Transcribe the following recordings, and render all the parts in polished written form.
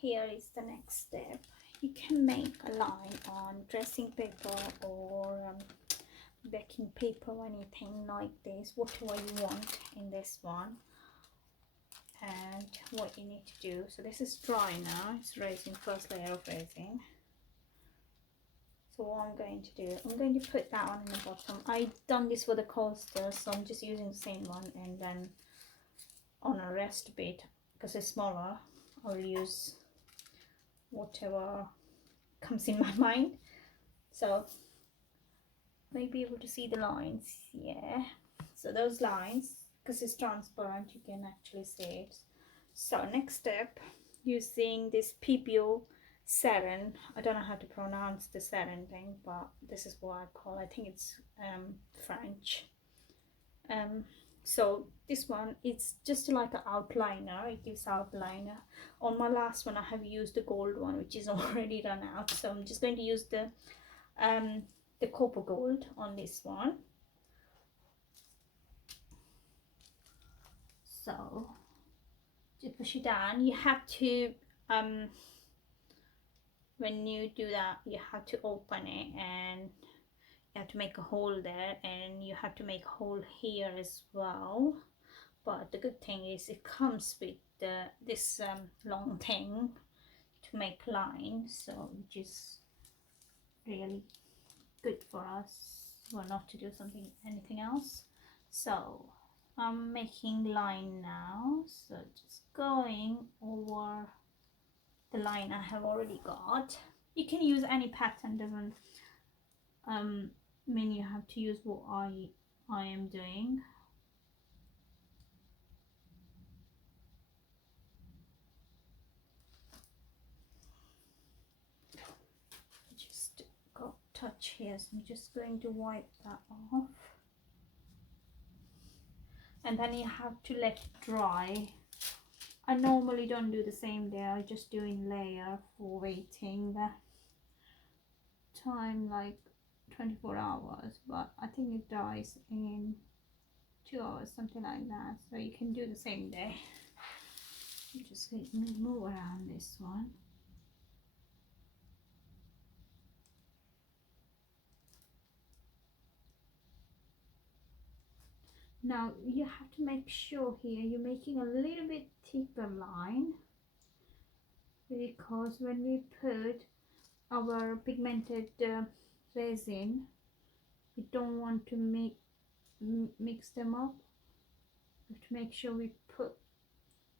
here is the next step. You can make a line on dressing paper or baking paper or anything like this, whatever you want in this one. And what you need to do, so this is dry now, it's resin, first layer of resin. So what I'm going to do, I'm going to put that one in the bottom. I've done this for the coaster, so I'm just using the same one, and then on a rest bit, because it's smaller, I'll use whatever comes in my mind. So maybe able to see the lines. Yeah, so those lines, because it's transparent, you can actually see it. So next step, using this PPO satin, I don't know how to pronounce the satin thing, but this is what I call, I think it's French. So this one, it's just like an outliner, it gives outliner. On my last one I have used the gold one, which is already run out, so I'm just going to use the copper gold on this one. So to push it down, you have to when you do that, you have to open it, and you have to make a hole there, and you have to make a hole here as well. But the good thing is it comes with this long thing to make lines, so which is really good for us, well, not to do anything else. So I'm making line now, so just going over the line I have already got. You can use any pattern, doesn't mean you have to use what I am doing. Just got touch here, so I'm just going to wipe that off, and then you have to let it dry. I normally don't do the same day, I just do in layer for waiting the time, like 24 hours, but I think it dries in 2 hours, something like that, so you can do the same day. I'm just going to move around this one. Now you have to make sure here you're making a little bit thicker line, because when we put our pigmented resin, we don't want to mix them up. We have to make sure we put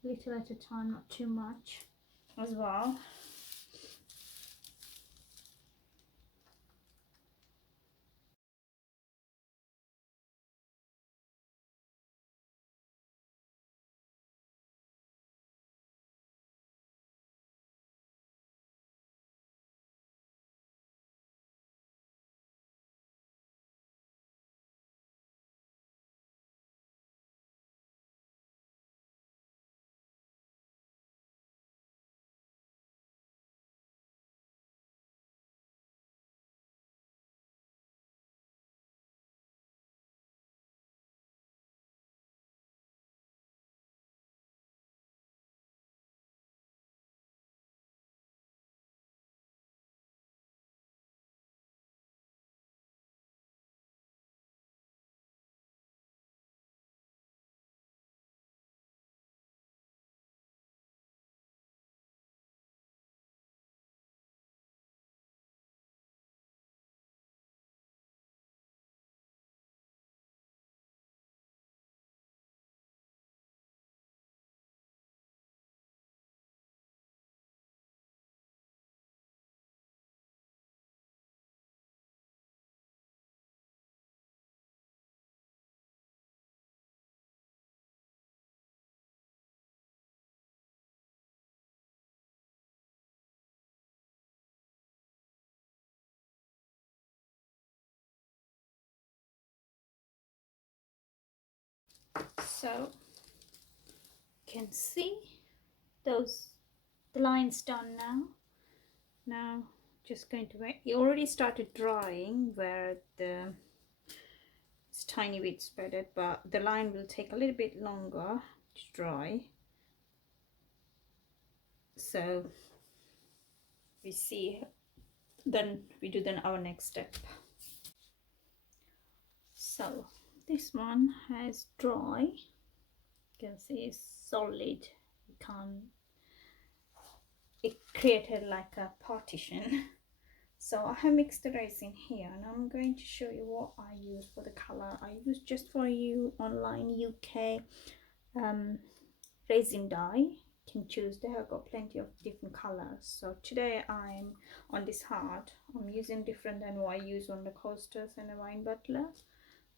little at a time, not too much as well. So you can see the lines done now. Now just going to wait. It already started drying where it's tiny bit spreaded, but the line will take a little bit longer to dry. So we see, then we do then our next step. So this one has dry, you can see it's solid, you can't, it created like a partition. So I have mixed the resin here, and I'm going to show you what I use for the color. I use just for you online UK resin dye. You can choose, they have got plenty of different colors. So today I'm on this hard, I'm using different than what I use on the coasters and the wine butler.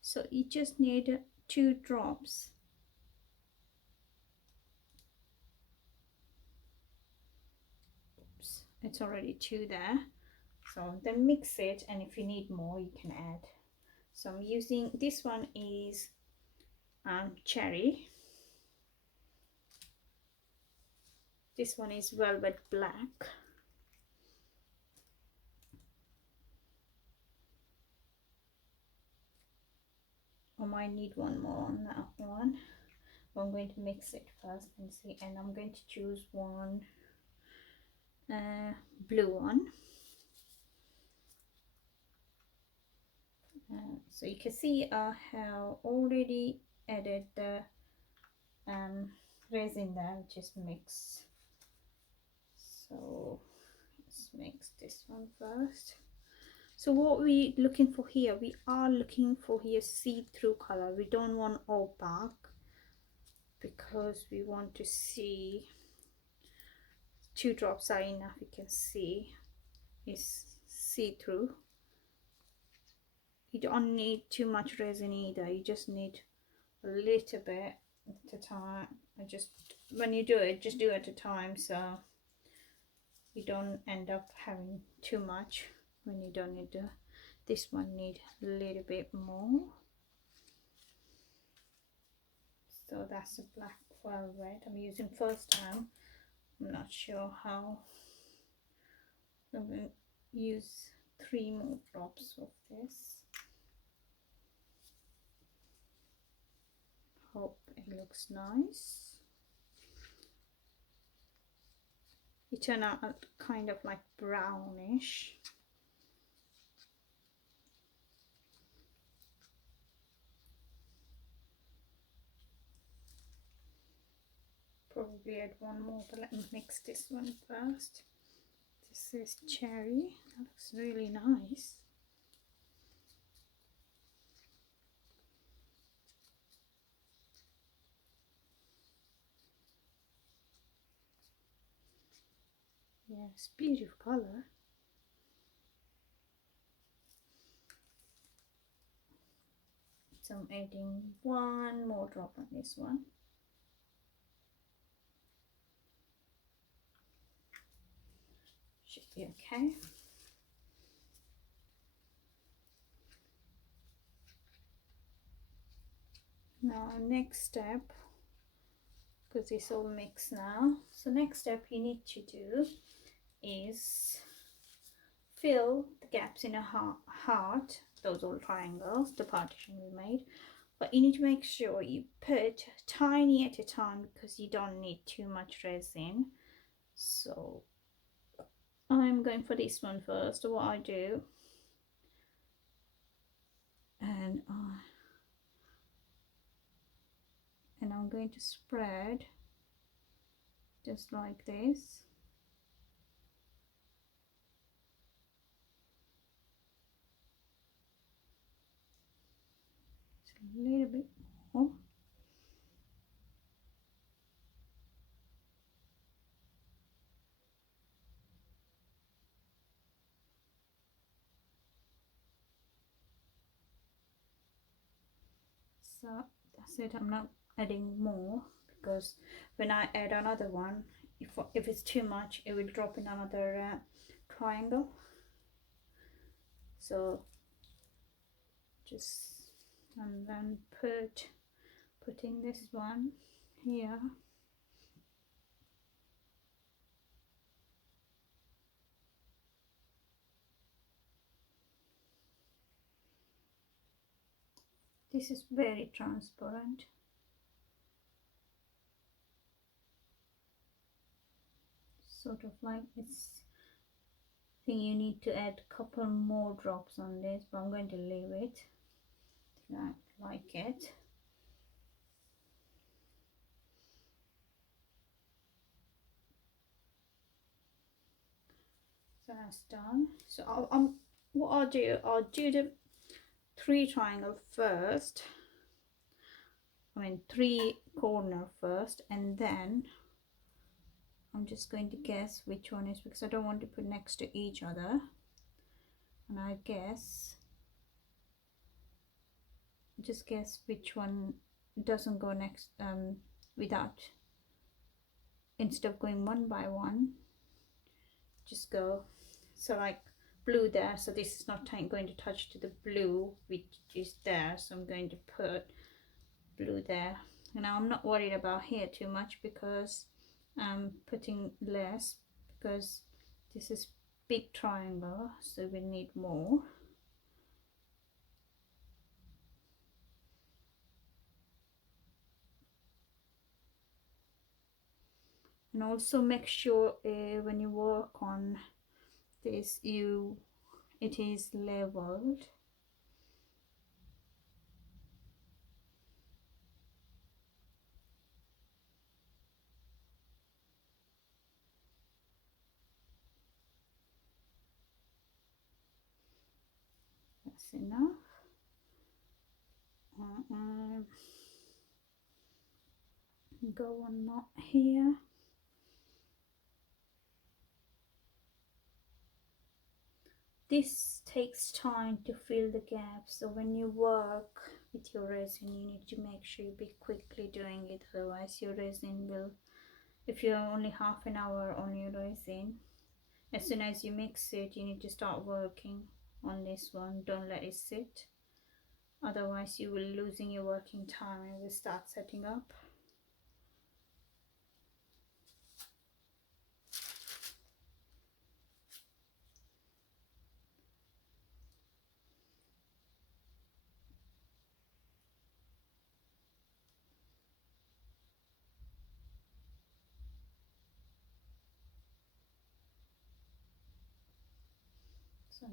So you just need 2 drops. Oops, it's already 2 there. So then mix it, and if you need more you can add. So I'm using, this one is cherry, this one is velvet black, I might need one more on that one. I'm going to mix it first and see, and I'm going to choose one blue one. So you can see I have already added the resin there, which is mixed. So let's mix this one first. So what we looking for here, we are looking for here see-through color. We don't want opaque, because we want to see 2 drops are enough. You can see is see-through. You don't need too much resin either, you just need a little bit at a time. I just, when you do it, just do it at a time, so you don't end up having too much when you don't need to. This one need a little bit more. So that's a black velvet I'm using first time. I'm not sure how. I'm going to use 3 more drops of this. Hope it looks nice. It turned out kind of like brownish. Probably add one more, but let me mix this one first. This is cherry. That looks really nice. Yeah, it's beautiful color. So I'm adding 1 more drop on this one. Should be okay. Now next step, because it's all mixed now, so next step you need to do is fill the gaps in a heart, those all triangles, the partition we made. But you need to make sure you put tiny at a time, because you don't need too much resin. So I'm going for this one first. What I do, and I'm going to spread just like this. Just a little bit more. So that's it. I'm not adding more, because when I add another one, if it's too much, it will drop in another triangle. So just, and then putting this one here. This is very transparent. Sort of like it's think you need to add a couple more drops on this, but I'm going to leave it. I like it. So that's done. So what I'll do the 3 triangle first. I mean 3 corner first, and then I'm just going to guess which one is, because I don't want to put next to each other, and I just guess which one doesn't go next, without, instead of going one by one, just go, so like blue there, so this is not going to touch to the blue which is there, so I'm going to put blue there. Now I'm not worried about here too much because I'm putting less, because this is big triangle, so we need more. And also make sure when you work on this, it is leveled. That's enough. Go one knot here. This takes time to fill the gaps, so when you work with your resin, you need to make sure you be quickly doing it, otherwise your resin will, if you're only half an hour on your resin, as soon as you mix it, you need to start working on this one. Don't let it sit, otherwise you will losing your working time and will start setting up. So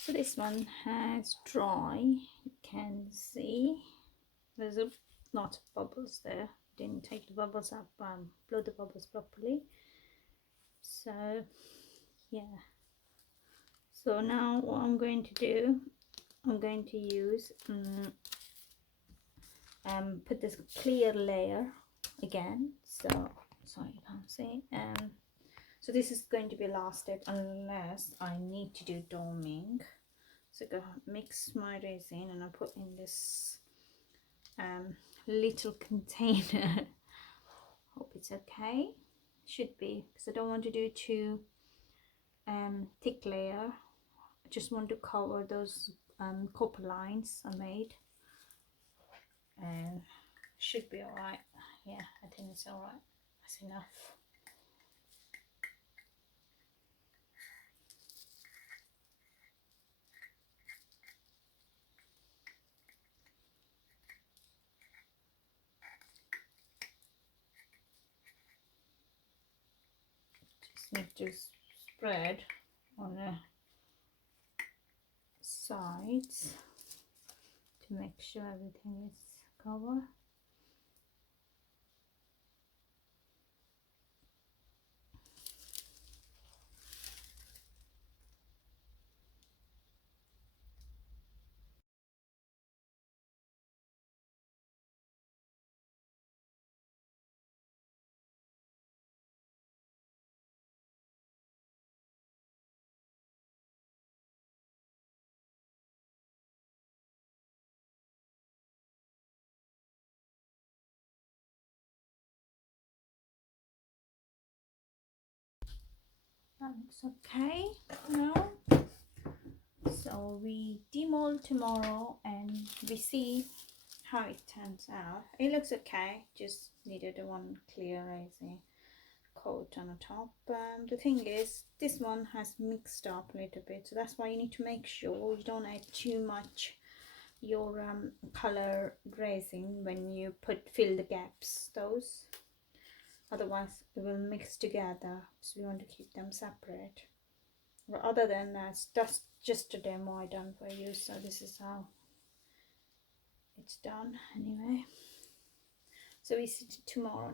so this one has dry, you can see there's a lot of bubbles there. Didn't take the bubbles up, blow the bubbles properly. So yeah, so now what I'm going to do, I'm going to use put this clear layer again, so sorry you can't see. So this is going to be last step unless I need to do doming. So go mix my resin and I put in this little container. Hope it's okay. Should be, because I don't want to do too thick layer. I just want to cover those copper lines I made, and should be all right. Yeah, I think it's all right. That's enough. Just need to spread on the sides to make sure everything is covered. That looks okay now. So we demold tomorrow and we see how it turns out. It looks okay, just needed one clear resin coat on the top. The thing is, this one has mixed up a little bit, so that's why you need to make sure you don't add too much your color resin when you fill the gaps, those, otherwise it will mix together, so we want to keep them separate. But other than that, that's just a demo I done for you, so this is how it's done anyway. So we see tomorrow.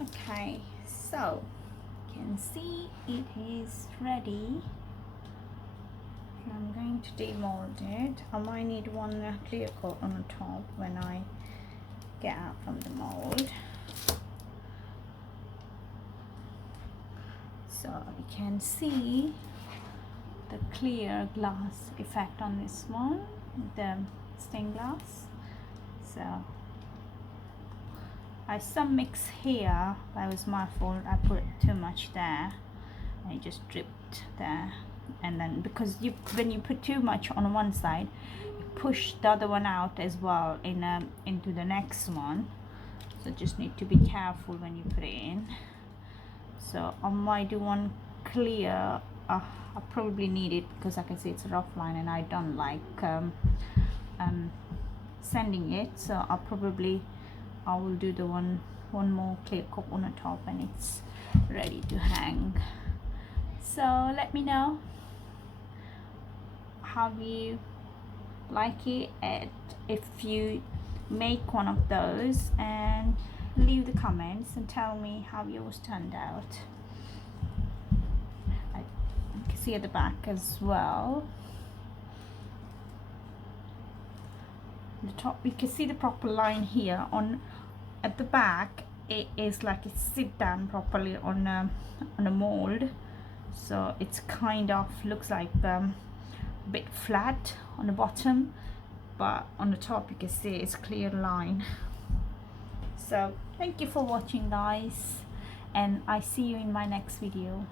Okay, so you can see it is ready. I'm going to demold it. I might need one clear coat on the top when I get out from the mold. So you can see the clear glass effect on this one, the stained glass. So I some mix here, that was my fault. I put too much there and it just dripped there. And then because when you put too much on one side, you push the other one out as well into the next one, so just need to be careful when you put it in. So I might do one clear. I probably need it because I can see it's a rough line and I don't like sanding it, so I will do the one more clear coat on the top and it's ready to hang. So let me know how you like it, and if you make one of those, and leave the comments and tell me how yours turned out. You can see at the back as well, the top, you can see the proper line here on at the back. It is like it sit down properly on a mold, so it's kind of looks like a bit flat on the bottom, but on the top you can see it's clear line. So thank you for watching, guys, and I see you in my next video.